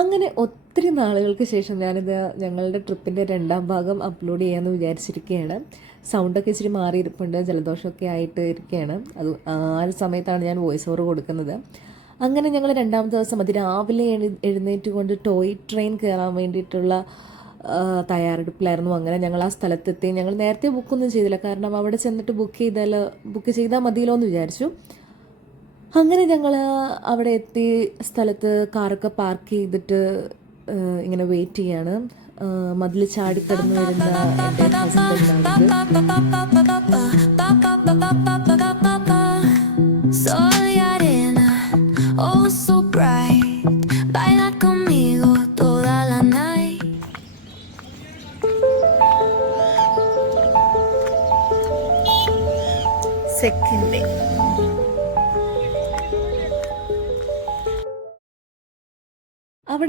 അങ്ങനെ ഒത്തിരി നാളുകൾക്ക് ശേഷം ഞാനിത് ഞങ്ങളുടെ ട്രിപ്പിന്റെ രണ്ടാം ഭാഗം അപ്ലോഡ് ചെയ്യാമെന്ന് വിചാരിച്ചിരിക്കുകയാണ് സൗണ്ടൊക്കെ ഇച്ചിരി മാറിയിരിപ്പുണ്ട് ജലദോഷമൊക്കെ ആയിട്ട് ഇരിക്കുകയാണ് അത് ആ ഒരു സമയത്താണ് ഞാൻ വോയിസ് ഓവർ കൊടുക്കുന്നത്. അങ്ങനെ ഞങ്ങൾ രണ്ടാമത്തെ ദിവസം അതിരാവിലെ എഴു എഴുന്നേറ്റ് കൊണ്ട് ടോയ് ട്രെയിൻ കയറാൻ വേണ്ടിയിട്ടുള്ള തയ്യാറെടുപ്പിലായിരുന്നു. അങ്ങനെ ഞങ്ങൾ ആ സ്ഥലത്തെത്തി. ഞങ്ങൾ നേരത്തെ ബുക്കൊന്നും ചെയ്തില്ല. കാരണം അവിടെ ചെന്നിട്ട് ബുക്ക് ചെയ്താൽ ബുക്ക് ചെയ്താൽ മതിയല്ലോ എന്ന് വിചാരിച്ചു. അങ്ങനെ ഞങ്ങൾ അവിടെ എത്തി സ്ഥലത്ത് കാറൊക്കെ പാർക്ക് ചെയ്തിട്ട് ഇങ്ങനെ വെയിറ്റ് ചെയ്യാണ്. മതിൽ ചാടിക്കടന്നു വരുന്ന എന്റെ ഹസ്ബൻഡാണിത് Soy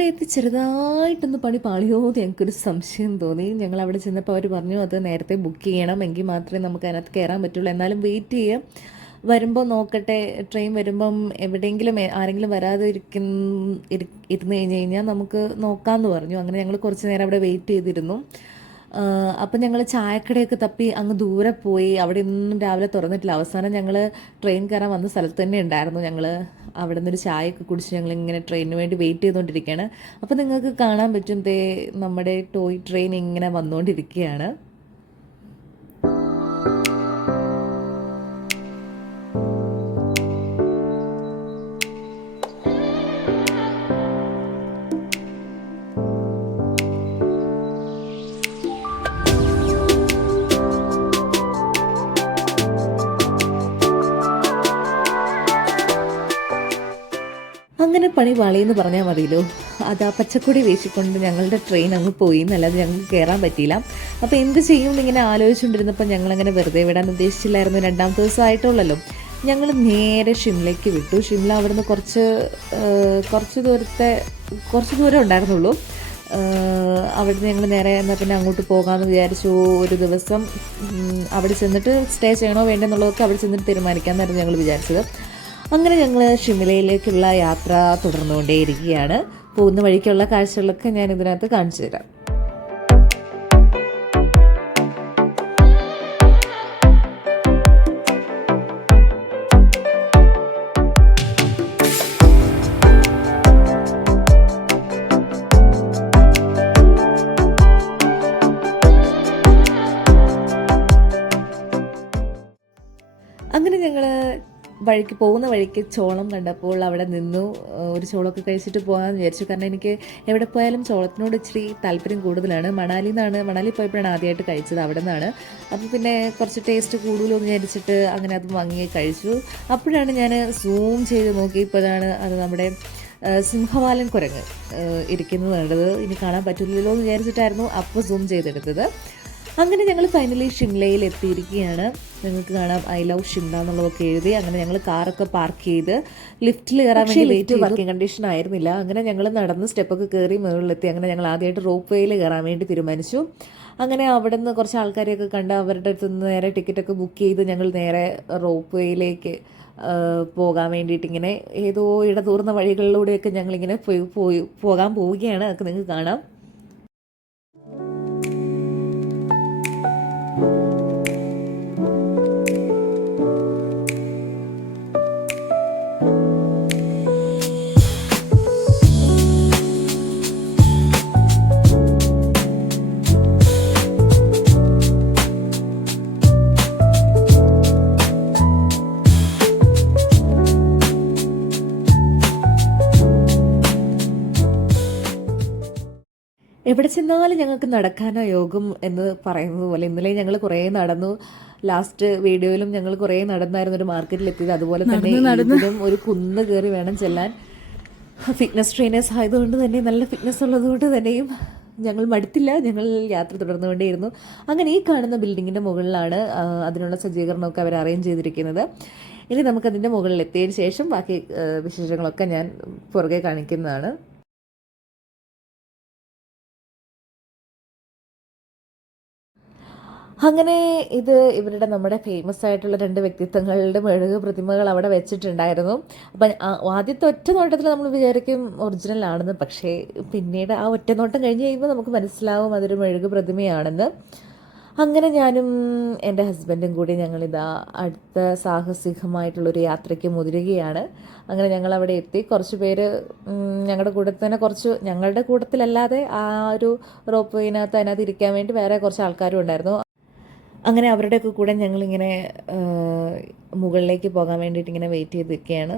എത്തി ചെറുതായിട്ടൊന്ന് പണി പാളിയോ എന്ന് ഞങ്ങൾക്കൊരു സംശയം തോന്നി. ഞങ്ങൾ അവിടെ ചെന്നപ്പോൾ അവർ പറഞ്ഞു അത് നേരത്തെ ബുക്ക് ചെയ്യണം എങ്കിൽ മാത്രമേ നമുക്ക് അതിനകത്ത് കയറാൻ പറ്റുള്ളൂ. എന്നാലും വെയിറ്റ് ചെയ്യാം. വരുമ്പോൾ നോക്കട്ടെ. ട്രെയിൻ വരുമ്പം എവിടെയെങ്കിലും ആരെങ്കിലും വരാതെ ഇരിക്കുന്ന ഇരി- ഇരുന്ന് കഴിഞ്ഞ് കഴിഞ്ഞാൽ നമുക്ക് നോക്കാമെന്ന് പറഞ്ഞു. അങ്ങനെ ഞങ്ങൾ കുറച്ച് നേരം അവിടെ വെയിറ്റ് ചെയ്തിരുന്നു. അപ്പം ഞങ്ങൾ ചായക്കടയൊക്കെ തപ്പി അങ്ങ് ദൂരെ പോയി. അവിടെ ഒന്നും രാവിലെ തുറന്നിട്ടില്ല. അവസാനം ഞങ്ങൾ ട്രെയിൻ കയറാൻ വന്ന സ്ഥലത്ത് തന്നെ ഉണ്ടായിരുന്നു ഞങ്ങൾ അവിടെ നിന്നൊരു ചായയൊക്കെ കുടിച്ച് ഞങ്ങൾ ഇങ്ങനെ ട്രെയിനിന് വേണ്ടി വെയിറ്റ് ചെയ്തുകൊണ്ടിരിക്കുകയാണ് അപ്പോൾ നിങ്ങൾക്ക് കാണാൻ പറ്റും ദേ നമ്മുടെ ടോയ് ട്രെയിൻ ഇങ്ങനെ വന്നുകൊണ്ടിരിക്കുകയാണ് അങ്ങനെ പണി വളയെന്ന് പറഞ്ഞാൽ മതിയല്ലോ. അത് പച്ചക്കൊടി വീശിക്കൊണ്ട് ഞങ്ങളുടെ ട്രെയിൻ അങ്ങ് പോയി എന്നല്ലാതെ ഞങ്ങൾക്ക് കയറാൻ പറ്റിയില്ല. അപ്പോൾ എന്ത് ചെയ്യും എന്നിങ്ങനെ ആലോചിച്ചുകൊണ്ടിരുന്നപ്പോൾ ഞങ്ങളങ്ങനെ വെറുതെ വിടാൻ ഉദ്ദേശിച്ചില്ലായിരുന്നു. രണ്ടാമത്തെ ദിവസമായിട്ടുള്ളല്ലോ ഞങ്ങൾ നേരെ ഷിംലയ്ക്ക് വിട്ടു. ഷിംല അവിടുന്ന് കുറച്ച് കുറച്ച് ദൂരത്തെ കുറച്ച് ദൂരം ഉണ്ടായിരുന്നുള്ളൂ. അവിടെ അവിടുന്ന് ഞങ്ങൾ നേരെ എന്നാൽ പിന്നെ അങ്ങോട്ട് പോകാമെന്ന് വിചാരിച്ചു ഒരു ദിവസം. അവിടെ ചെന്നിട്ട് സ്റ്റേ ചെയ്യണോ വേണ്ടെന്നുള്ളതൊക്കെ അവിടെ ചെന്നിട്ട് തീരുമാനിക്കാമെന്നായിരുന്നു ഞങ്ങൾ വിചാരിച്ചത്. അങ്ങനെ ഞങ്ങൾ ഷിമിലയിലേക്കുള്ള യാത്ര തുടർന്നുകൊണ്ടേയിരിക്കുകയാണ്. പോകുന്ന വഴിക്കുള്ള കാഴ്ചകളൊക്കെ ഞാൻ ഇതിനകത്ത് കാണിച്ചു തരാം. വഴിക്ക് പോകുന്ന വഴിക്ക് ചോളം കണ്ടപ്പോൾ അവിടെ നിന്നു. ഒരു ചോളമൊക്കെ കഴിച്ചിട്ട് പോകാമെന്ന് വിചാരിച്ചു. കാരണം എനിക്ക് എവിടെ പോയാലും ചോളത്തിനോട് ഇച്ചിരി താല്പര്യം കൂടുതലാണ്. മണാലിയിൽ നിന്നാണ്. മണാലി പോയപ്പോഴാണ് ആദ്യമായിട്ട് കഴിച്ചത് അവിടെ നിന്നാണ്. അപ്പോൾ പിന്നെ കുറച്ച് ടേസ്റ്റ് കൂടുതലും വിചാരിച്ചിട്ട് അങ്ങനെ അത് വാങ്ങി കഴിച്ചു. അപ്പോഴാണ് ഞാൻ സൂം ചെയ്ത് നോക്കിയപ്പോഴാണ് അത് നമ്മുടെ സിംഹവാലൻ കുരങ്ങ് ഇരിക്കുന്നത് കണ്ടത്. ഇനി കാണാൻ പറ്റില്ലല്ലോ എന്ന് വിചാരിച്ചിട്ടായിരുന്നു അപ്പോൾ സൂം ചെയ്തെടുത്തത്. അങ്ങനെ ഞങ്ങൾ ഫൈനലി ഷിംലയിൽ എത്തിയിരിക്കുകയാണ്. നിങ്ങൾക്ക് കാണാം ഐ ലവ് ഷിംല എന്നുള്ളതൊക്കെ എഴുതി. അങ്ങനെ ഞങ്ങൾ കാറൊക്കെ പാർക്ക് ചെയ്ത് ലിഫ്റ്റിൽ കയറാൻ വേണ്ടി വെയിറ്റ് വർക്കിംഗ് കണ്ടീഷൻ ആയിരുന്നില്ല. അങ്ങനെ ഞങ്ങൾ നടന്ന് സ്റ്റെപ്പൊക്കെ കയറി മുകളിലെത്തി. അങ്ങനെ ഞങ്ങൾ ആദ്യമായിട്ട് റോപ്പ് വേയിൽ കയറാൻ വേണ്ടി തീരുമാനിച്ചു. അങ്ങനെ അവിടെ നിന്ന് കുറച്ച് ആൾക്കാരെയൊക്കെ കണ്ട് അവരുടെ അടുത്ത് നിന്ന് നേരെ ടിക്കറ്റൊക്കെ ബുക്ക് ചെയ്ത് ഞങ്ങൾ നേരെ റോപ്പ് വേയിലേക്ക് പോകാൻ വേണ്ടിയിട്ട് ഇങ്ങനെ ഏതോ ഇടതൂർന്ന വഴികളിലൂടെയൊക്കെ ഞങ്ങളിങ്ങനെ പോയി പോയി പോകാൻ പോവുകയാണ്. അതൊക്കെ നിങ്ങൾക്ക് കാണാം. എവിടെ ചെന്നാലും ഞങ്ങൾക്ക് നടക്കാനോ യോഗം എന്ന് പറയുന്നത് പോലെ. ഇന്നലെ ഞങ്ങൾ കുറേ നടന്നു. ലാസ്റ്റ് വീഡിയോയിലും ഞങ്ങൾ കുറേ നടന്നായിരുന്നു. ഒരു മാർക്കറ്റിൽ എത്തിയത്. അതുപോലെ തന്നെ ഇതിലും ഒരു കുന്ന് കയറി വേണം ചെല്ലാൻ. ഫിറ്റ്നസ് ട്രെയിനേഴ്സ് ആയതുകൊണ്ട് തന്നെ നല്ല ഫിറ്റ്നസ് ഉള്ളതുകൊണ്ട് തന്നെയും ഞങ്ങൾ മടുത്തില്ല. ഞങ്ങൾ യാത്ര തുടർന്നുകൊണ്ടേയിരുന്നു. അങ്ങനെ ഈ കാണുന്ന ബിൽഡിങ്ങിന്റെ മുകളിലാണ് അതിനുള്ള സജ്ജീകരണമൊക്കെ അവർ അറേഞ്ച് ചെയ്തിരിക്കുന്നത്. ഇനി നമുക്കതിന്റെ മുകളിൽ എത്തിയതിന് ശേഷം ബാക്കി വിശേഷങ്ങളൊക്കെ ഞാൻ പുറകെ കാണിക്കുന്നതാണ്. അങ്ങനെ ഇത് ഇവരുടെ നമ്മുടെ ഫേമസ് ആയിട്ടുള്ള രണ്ട് വ്യക്തിത്വങ്ങളുടെ മെഴുക് പ്രതിമകൾ അവിടെ വെച്ചിട്ടുണ്ടായിരുന്നു. അപ്പം ആദ്യത്തെ ഒറ്റ നോട്ടത്തിൽ നമ്മൾ വിചാരിക്കും ഒറിജിനൽ ആണെന്ന്. പക്ഷേ പിന്നീട് ആ ഒറ്റ നോട്ടം കഴിഞ്ഞ് കഴിയുമ്പോൾ നമുക്ക് മനസ്സിലാവും അതൊരു മെഴുക് പ്രതിമയാണെന്ന്. അങ്ങനെ ഞാനും എന്റെ ഹസ്ബൻഡും കൂടി ഞങ്ങളിതാ അടുത്ത സാഹസികമായിട്ടുള്ളൊരു യാത്രയ്ക്ക് മുതിരുകയാണ്. അങ്ങനെ ഞങ്ങൾ അവിടെ എത്തി. കുറച്ച് പേര് ഞങ്ങളുടെ കൂട്ടത്തിൽ തന്നെ കുറച്ച് ഞങ്ങളുടെ കൂട്ടത്തിലല്ലാതെ ആ ഒരു റോപ്പ് വേയിനകത്ത് അതിനകത്ത് ഇരിക്കാൻ വേണ്ടി വേറെ കുറച്ച് ആൾക്കാരും ഉണ്ടായിരുന്നു. അങ്ങനെ അവരുടെയൊക്കെ കൂടെ ഞങ്ങളിങ്ങനെ മുകളിലേക്ക് പോകാൻ വേണ്ടിയിട്ട് ഇങ്ങനെ വെയിറ്റ് ചെയ്ത് നിൽക്കുകയാണ്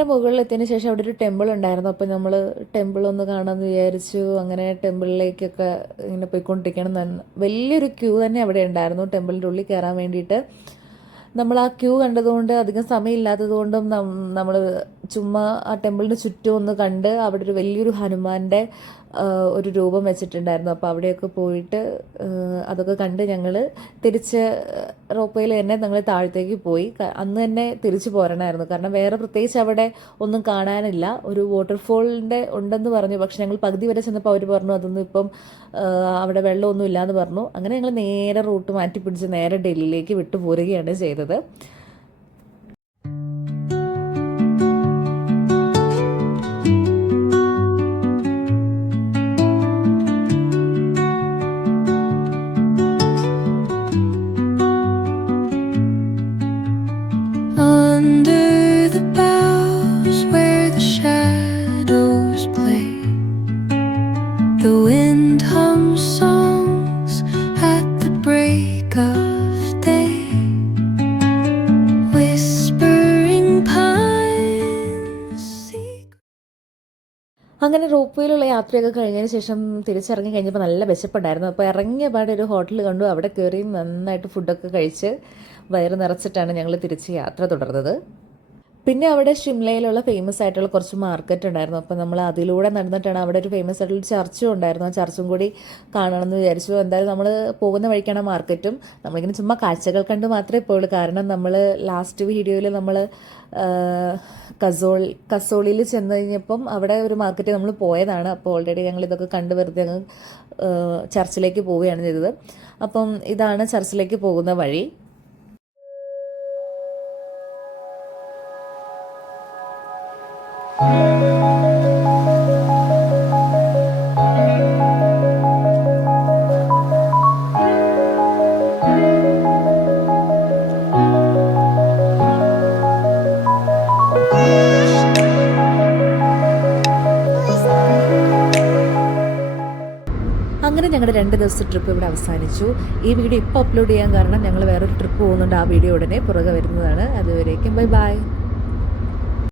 നേരെ മുകളിൽ എത്തിയതിന് ശേഷം അവിടെ ഒരു ടെമ്പിൾ ഉണ്ടായിരുന്നു. അപ്പോൾ നമ്മൾ ടെമ്പിൾ ഒന്ന് കാണാമെന്ന് വിചാരിച്ചു. അങ്ങനെ ടെമ്പിളിലേക്കൊക്കെ ഇങ്ങനെ പോയിക്കൊണ്ടിരിക്കണം എന്ന് വലിയൊരു ക്യൂ തന്നെ അവിടെ ഉണ്ടായിരുന്നു ടെമ്പിളിന്റെ ഉള്ളിൽ കയറാൻ വേണ്ടിയിട്ട്. നമ്മൾ ആ ക്യൂ കണ്ടതുകൊണ്ട് അധികം സമയമില്ലാത്തതുകൊണ്ടും നമ്മൾ ചുമ്മാ ആ ടെമ്പിളിന് ചുറ്റും ഒന്ന് കണ്ട് അവിടെ ഒരു വലിയൊരു ഹനുമാന്റെ ഒരു രൂപം വെച്ചിട്ടുണ്ടായിരുന്നു. അപ്പോൾ അവിടെയൊക്കെ പോയിട്ട് അതൊക്കെ കണ്ട് ഞങ്ങൾ തിരിച്ച് റോപ്പയിൽ തന്നെ ഞങ്ങൾ താഴത്തേക്ക് പോയി. അന്ന് തന്നെ തിരിച്ചു പോരണമായിരുന്നു കാരണം വേറെ പ്രത്യേകിച്ച് അവിടെ ഒന്നും കാണാനില്ല. ഒരു വാട്ടർഫോളിന്റെ ഉണ്ടെന്ന് പറഞ്ഞു. പക്ഷെ ഞങ്ങൾ പകുതി വരെ ചെന്നപ്പോൾ അവർ പറഞ്ഞു അതൊന്നും ഇപ്പം അവിടെ വെള്ളമൊന്നും ഇല്ലയെന്ന് പറഞ്ഞു. അങ്ങനെ ഞങ്ങൾ നേരെ റൂട്ട് മാറ്റി പിടിച്ച് നേരെ ഡൽഹിയിലേക്ക് വിട്ടു പോരുകയാണ് ചെയ്തത്. The wind hums songs at the break of day, whispering അങ്ങനെ റോപ്പ് യാത്രയൊക്കെ കഴിഞ്ഞതിന് ശേഷം തിരിച്ചിറങ്ങി കഴിഞ്ഞപ്പോൾ നല്ല വിശപ്പുണ്ടായിരുന്നു. അപ്പോൾ ഇറങ്ങിയ പാടെ ഒരു ഹോട്ടൽ കണ്ടു. അവിടെ കയറി നന്നായിട്ട് ഫുഡൊക്കെ കഴിച്ച് വയറ് നിറച്ചിട്ടാണ് ഞങ്ങൾ തിരിച്ച് യാത്ര തുടർന്നത്. പിന്നെ അവിടെ ഷിംലയിലുള്ള ഫേമസ് ആയിട്ടുള്ള കുറച്ച് മാർക്കറ്റ് ഉണ്ടായിരുന്നു. അപ്പോൾ നമ്മൾ അതിലൂടെ നടന്നിട്ടാണ് അവിടെ ഒരു ഫേമസ് ആയിട്ടുള്ള ചർച്ചും ഉണ്ടായിരുന്നു. ആ ചർച്ചും കൂടി കാണണമെന്ന് വിചാരിച്ചു. എന്തായാലും നമ്മൾ പോകുന്ന വഴിക്കാണ് മാർക്കറ്റും നമ്മളിങ്ങനെ ചുമ്മാ കാഴ്ചകൾ കണ്ട് മാത്രമേ പോയുള്ളൂ. കാരണം നമ്മൾ ലാസ്റ്റ് വീഡിയോയിൽ നമ്മൾ കസോൾ കസോളിയിൽ ചെന്ന് കഴിഞ്ഞപ്പം അവിടെ ഒരു മാർക്കറ്റ് നമ്മൾ പോയതാണ്. അപ്പോൾ ഓൾറെഡി ഞങ്ങൾ ഇതൊക്കെ കണ്ട് വെറുതെ ഞങ്ങൾ ചർച്ചിലേക്ക് പോവുകയാണ് ചെയ്തത്. അപ്പം ഇതാണ് ചർച്ചിലേക്ക് പോകുന്ന വഴി. അങ്ങനെ ഞങ്ങളുടെ രണ്ട് ദിവസത്തെ ട്രിപ്പ് ഇവിടെ അവസാനിച്ചു. ഈ വീഡിയോ ഇപ്പോൾ അപ്ലോഡ് ചെയ്യാൻ കാരണം ഞങ്ങൾ വേറൊരു ട്രിപ്പ് പോകുന്നുണ്ട്. ആ വീഡിയോ ഉടനെ പുറകെ വരുന്നതാണ്. അതുവരേക്കും ബൈ ബൈ